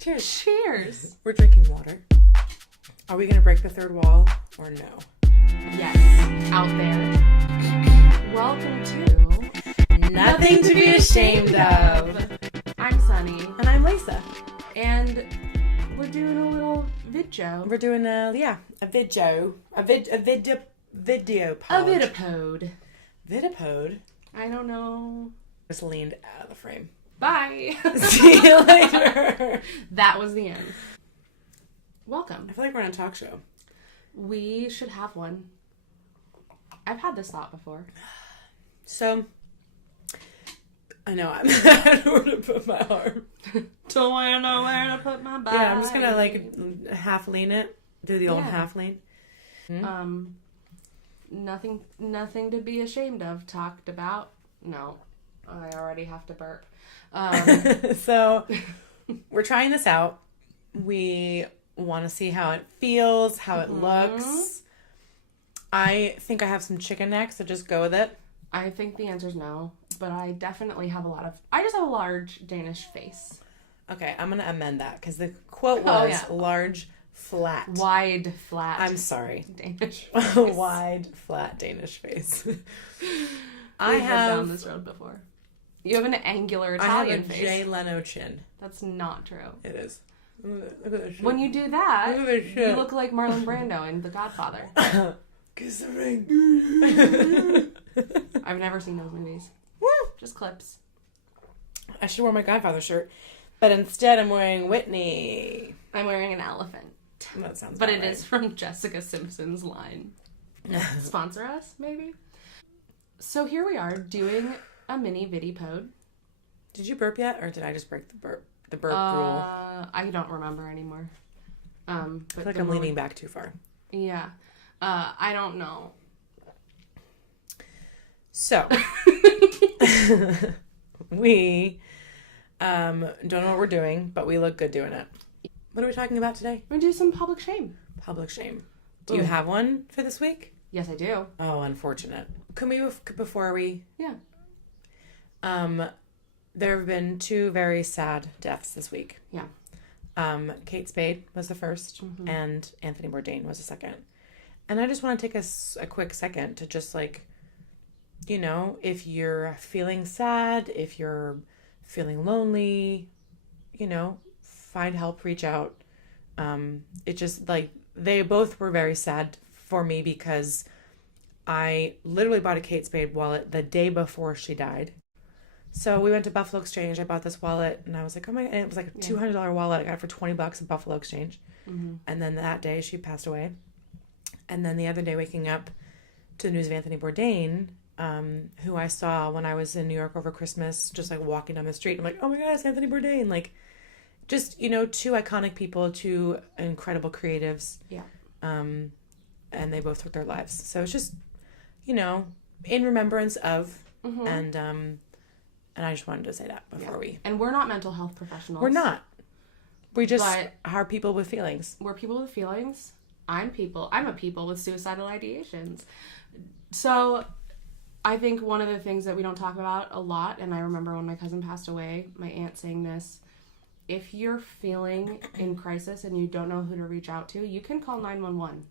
Cheers. Cheers. We're drinking water. Are we going to break the third wall or no? Yes, out there. Welcome to Nothing to be ashamed of. I'm Sonni. And I'm Lisa. And we're doing a little video. We're doing a video. A video pod. A Vidapode. Vidapode? I don't know. Just leaned out of the frame. Bye. See you later. That was the end. Welcome. I feel like we're on a talk show. We should have one. I've had this thought before. So, I know I'm not where to put my arm. Don't want to know where to put my body. Yeah, I'm just going to like half lean it. Do the old half lean. Nothing to be ashamed of. Talked about. No, I already have to burp. So, we're trying this out. We want to see how it feels, how it looks. I think I have some chicken neck, so just go with it. I think the answer is no, but I definitely have I just have a large Danish face. Okay, I'm going to amend that because the quote was large, flat. Wide, flat. I'm sorry. Danish face. Wide, flat Danish face. I have down this road before. You have an angular Italian face. I have a Jay Leno chin. That's not true. It is. Look at that shit. When you do that, Look at that shit. you look like Marlon Brando in The Godfather. Kiss the ring. I've never seen those movies. Just clips. I should wear my Godfather shirt, but instead I'm wearing Whitney. I'm wearing an elephant. That sounds But about it right. is from Jessica Simpson's line. Sponsor us, maybe? So here we are doing a mini Vidipode. Did you burp yet, or did I just break the burp rule? I don't remember anymore. But I feel like I'm leaning back too far. Yeah. I don't know. So, we don't know what we're doing, but we look good doing it. What are we talking about today? We're going to do some public shame. Public shame. Do you have one for this week? Yes, I do. Oh, unfortunate. Can we, before we... Yeah. There have been two very sad deaths this week. Yeah. Kate Spade was the first, and Anthony Bourdain was the second. And I just want to take a quick second to just if you're feeling sad, if you're feeling lonely, find help, reach out. It just they both were very sad for me because I literally bought a Kate Spade wallet the day before she died. So we went to Buffalo Exchange. I bought this wallet and I was like, oh my God. And it was like a $200 wallet. I got it for $20 at Buffalo Exchange. Mm-hmm. And then that day she passed away. And then the other day waking up to the news of Anthony Bourdain, who I saw when I was in New York over Christmas, just walking down the street. I'm like, oh my God, it's Anthony Bourdain. Just, two iconic people, two incredible creatives. Yeah. And they both took their lives. So it's just, in remembrance of, and I just wanted to say that before we... And we're not mental health professionals. We're not. We just are people with feelings. We're people with feelings. I'm a people with suicidal ideations. So I think one of the things that we don't talk about a lot, and I remember when my cousin passed away, my aunt saying this, if you're feeling in crisis and you don't know who to reach out to, you can call 911.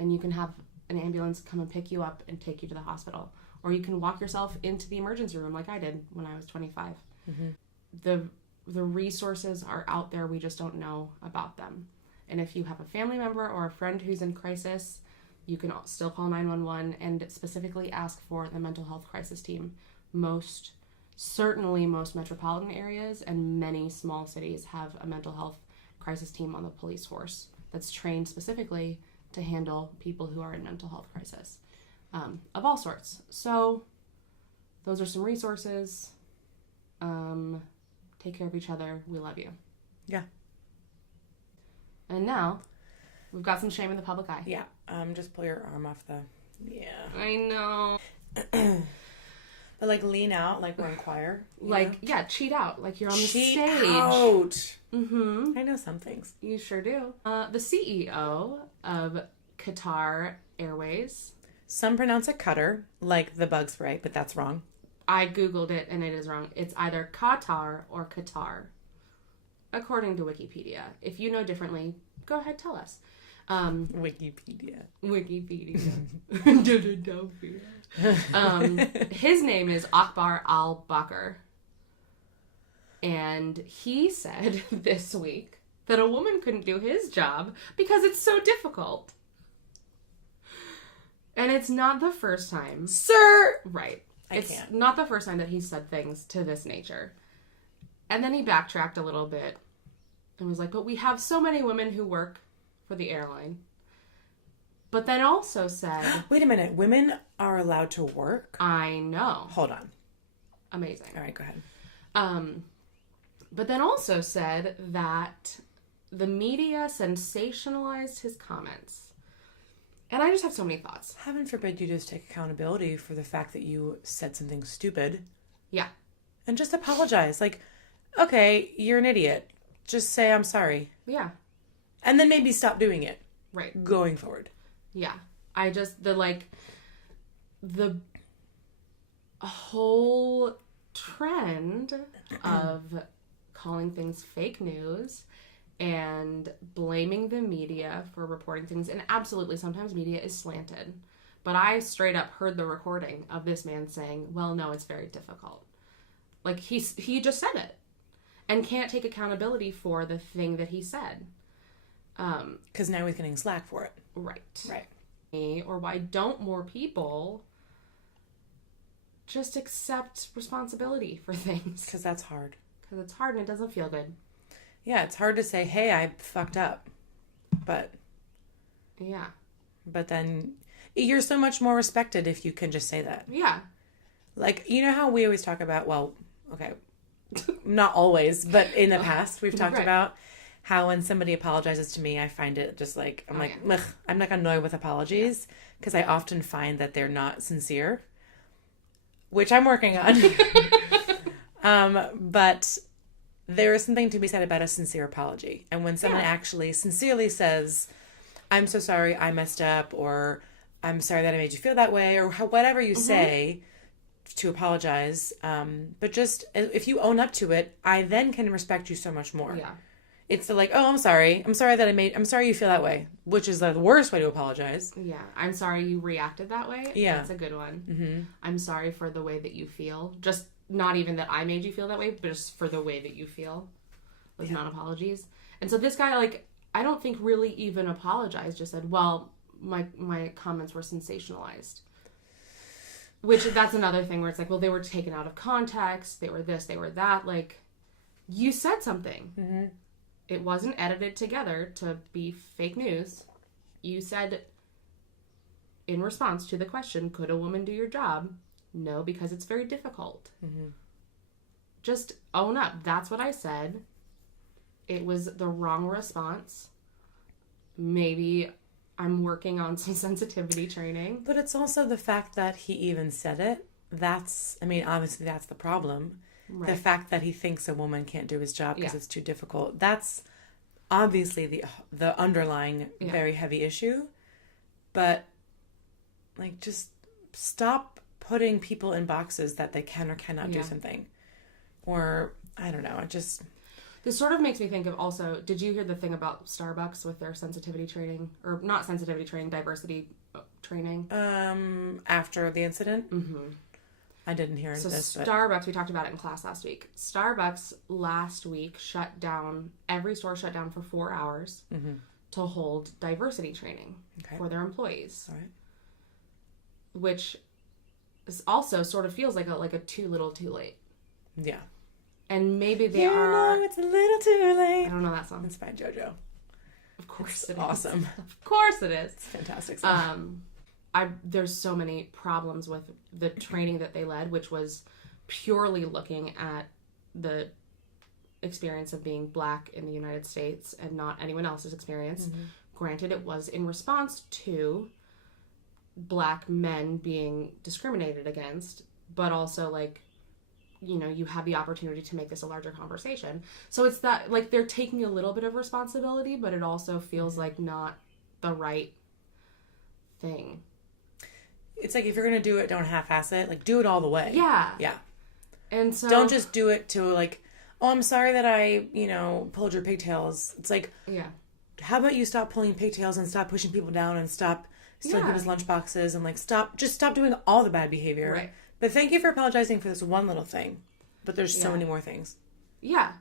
And you can have an ambulance come and pick you up and take you to the hospital. Or you can walk yourself into the emergency room like I did when I was 25. Mm-hmm. The resources are out there. We just don't know about them. And if you have a family member or a friend who's in crisis, you can still call 911 and specifically ask for the mental health crisis team. Most metropolitan areas and many small cities have a mental health crisis team on the police force that's trained specifically to handle people who are in mental health crisis. Of all sorts. So those are some resources. Take care of each other. We love you. Yeah. And now we've got some shame in the public eye. Yeah. Just pull your arm off the... Yeah. I know. But lean out we're in choir. Cheat out. You're on the stage. Cheat out. Mm-hmm. I know some things. You sure do. The CEO of Qatar Airways. Some pronounce it Qatar, like the bug spray, but that's wrong. I Googled it and it is wrong. It's either Qatar or Qatar. according to Wikipedia. If you know differently, go ahead, tell us. Wikipedia. His name is Akbar al-Bakr. And he said this week that a woman couldn't do his job because it's so difficult. And it's not the first time. Sir! Right. I It's can't. not the first time that he said things to this nature. And then he backtracked a little bit and was like, but we have so many women who work for the airline. But then also said... Wait a minute. Women are allowed to work? I know. Hold on. Amazing. All right, go ahead. But then also said that the media sensationalized his comments. And I just have so many thoughts. Heaven forbid you just take accountability for the fact that you said something stupid. Yeah. And just apologize. Like, okay, you're an idiot. Just say, I'm sorry. Yeah. And then maybe stop doing it. Right. Going forward. Yeah. The whole trend of calling things fake news and blaming the media for reporting things. And absolutely, sometimes media is slanted. But I straight up heard the recording of this man saying, well, no, it's very difficult. Like, he just said it. And can't take accountability for the thing that he said. Because now he's getting slack for it. Right. Right. Or why don't more people just accept responsibility for things? Because that's hard. Because it's hard and it doesn't feel good. Yeah, it's hard to say, hey, I fucked up. But then you're so much more respected if you can just say that. Yeah. Like, you know how we always talk about, well, okay, not always, but in the past we've talked Right. about how when somebody apologizes to me, I find it just like, ugh, I'm like annoyed with apologies because I often find that they're not sincere, which I'm working on. But there is something to be said about a sincere apology. And when someone actually sincerely says, I'm so sorry, I messed up, or I'm sorry that I made you feel that way, or whatever you say to apologize. But just if you own up to it, I then can respect you so much more. Yeah. It's like, oh, I'm sorry you feel that way, which is the worst way to apologize. Yeah. I'm sorry you reacted that way. Yeah. That's a good one. Mm-hmm. I'm sorry for the way that you feel. Just not even that I made you feel that way, but just for the way that you feel was non-apologies. And so this guy, like, I don't think really even apologized, just said, well, my comments were sensationalized. Which, that's another thing where it's like, well, they were taken out of context, they were this, they were that. Like, you said something. Mm-hmm. It wasn't edited together to be fake news. You said, in response to the question, could a woman do your job? No, because it's very difficult. Mm-hmm. Just own up. That's what I said. It was the wrong response. Maybe I'm working on some sensitivity training. But it's also the fact that he even said it. Obviously that's the problem. Right. The fact that he thinks a woman can't do his job because it's too difficult. That's obviously the underlying very heavy issue. But, like, just stop putting people in boxes that they can or cannot do something. Or, I don't know, This sort of makes me think of also, did you hear the thing about Starbucks with their sensitivity training? Or not sensitivity training, diversity training? After the incident? Mm-hmm. I didn't hear this. Starbucks, we talked about it in class last week. Starbucks last week shut down, every store shut down for 4 hours to hold diversity training for their employees. All right. Which is also sort of feels like a too little too late. Yeah. And maybe they know it's a little too late. I don't know that song. It's by JoJo. Of course It's it is. awesome. Of course it is. It's a fantastic song. There's so many problems with the training that they led, which was purely looking at the experience of being Black in the United States and not anyone else's experience. Mm-hmm. Granted, it was in response to Black men being discriminated against, but also, like, you know, you have the opportunity to make this a larger conversation. So it's that, like, they're taking a little bit of responsibility, but it also feels like not the right thing. It's like, if you're going to do it, don't half-ass it. Like, do it all the way. Yeah. Yeah. And so... Don't just do it to, like, oh, I'm sorry that I, pulled your pigtails. It's like, Yeah. how about you stop pulling pigtails and stop pushing people down and stop stealing people's lunchboxes and like stop doing all the bad behavior. Right. But thank you for apologizing for this one little thing. But there's so many more things. Yeah.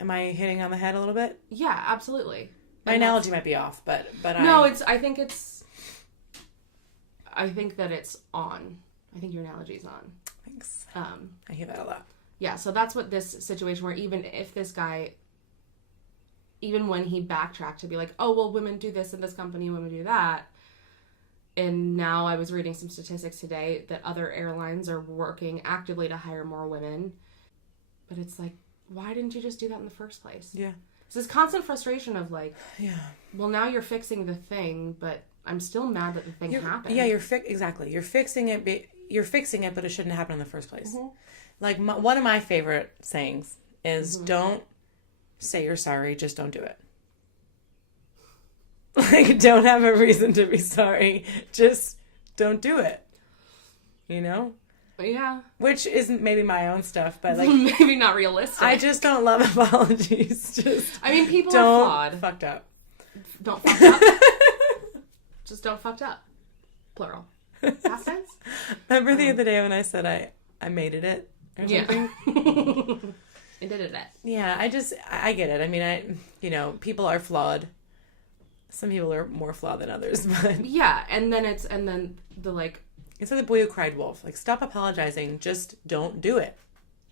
Am I hitting on the head a little bit? Yeah, absolutely. My analogy might be off, but no, I think that it's on. I think your analogy is on. Thanks. I hear that a lot. Yeah, so that's what this situation where even if this guy, even when he backtracked to be like, oh, well, women do this in this company, women do that. And now I was reading some statistics today that other airlines are working actively to hire more women. But it's like, why didn't you just do that in the first place? Yeah. It's this constant frustration of like, yeah, well, now you're fixing the thing, but I'm still mad that the thing happened. Yeah, exactly. You're fixing it, but it shouldn't happen in the first place. Mm-hmm. Like, one of my favorite sayings is, don't say you're sorry, just don't do it. Like, don't have a reason to be sorry. Just don't do it. Yeah. Which isn't maybe my own stuff, but like... maybe not realistic. I just don't love apologies. People are flawed. Fucked up. Don't fucked up. Just don't fucked up. Plural. Past tense? Remember the other day when I said I made it or something? I did it. Yeah, I get it. I mean, people are flawed. Some people are more flawed than others, but... Yeah, and then the like... It's like the boy who cried wolf. Like, stop apologizing. Just don't do it.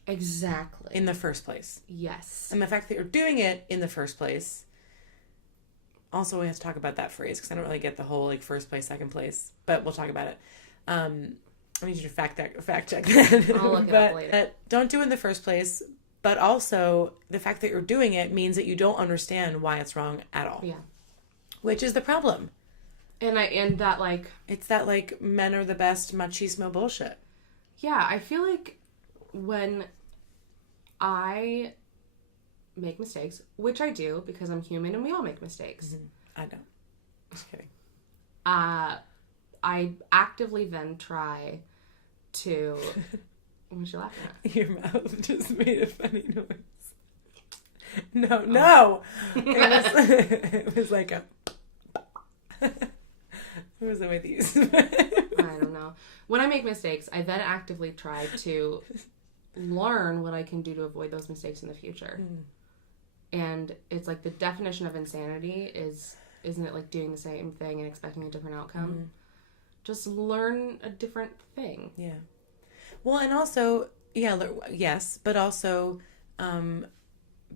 Exactly. In the first place. Yes. And the fact that you're doing it in the first place... Also, we have to talk about that phrase, because I don't really get the whole, like, first place, second place. But we'll talk about it. I need you to fact check that. I'll look it up later. Don't do it in the first place, but also, the fact that you're doing it means that you don't understand why it's wrong at all. Yeah. Which is the problem. And that, like... It's that, like, men are the best machismo bullshit. Yeah, I feel like when I make mistakes, which I do, because I'm human and we all make mistakes. Mm-hmm. I know. Just kidding. I actively then try to... What you laughing at? Your mouth just made a funny noise. No. It was like a... What was it with these? I don't know. When I make mistakes, I then actively try to learn what I can do to avoid those mistakes in the future. And it's like the definition of insanity isn't it like doing the same thing and expecting a different outcome? Just learn a different thing. Yeah. Well, and also, yes, but also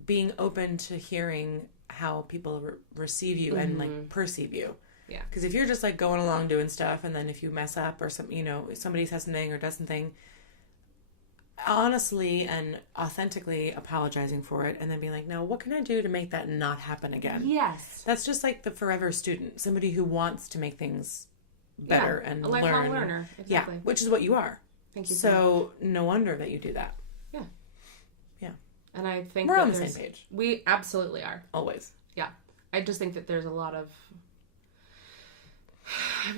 being open to hearing how people receive you and like perceive you. Yeah. Because if you're just like going along doing stuff, and then if you mess up or somebody says something or does something, honestly and authentically apologizing for it, and then being like, no, what can I do to make that not happen again? Yes. That's just like the forever student, somebody who wants to make things better and a lifelong learner. Exactly. Yeah, which is what you are. Thank you. So no wonder that you do that. Yeah. Yeah. And I think we're on the same page. We absolutely are. Always. Yeah. I just think that there's a lot of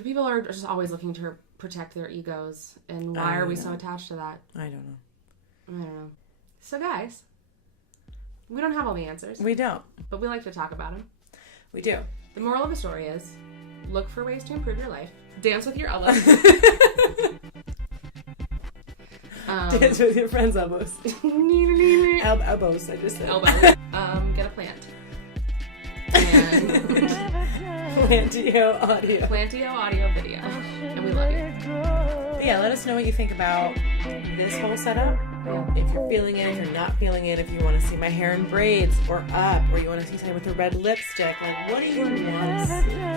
people are just always looking to protect their egos, and why are we so attached to that? I don't know. So guys, we don't have all the answers. We don't. But we like to talk about them. We do. The moral of the story is, look for ways to improve your life. Dance with your elbows. Dance with your friend's elbows. Elbows, I just said. Elbows. Get a plant. And... Plantio audio video. And we love you. But yeah, let us know what you think about this whole setup. Yeah. If you're feeling it, if you're not feeling it, if you want to see my hair in braids or up, or you want to see something with a red lipstick, like, what do you want to see?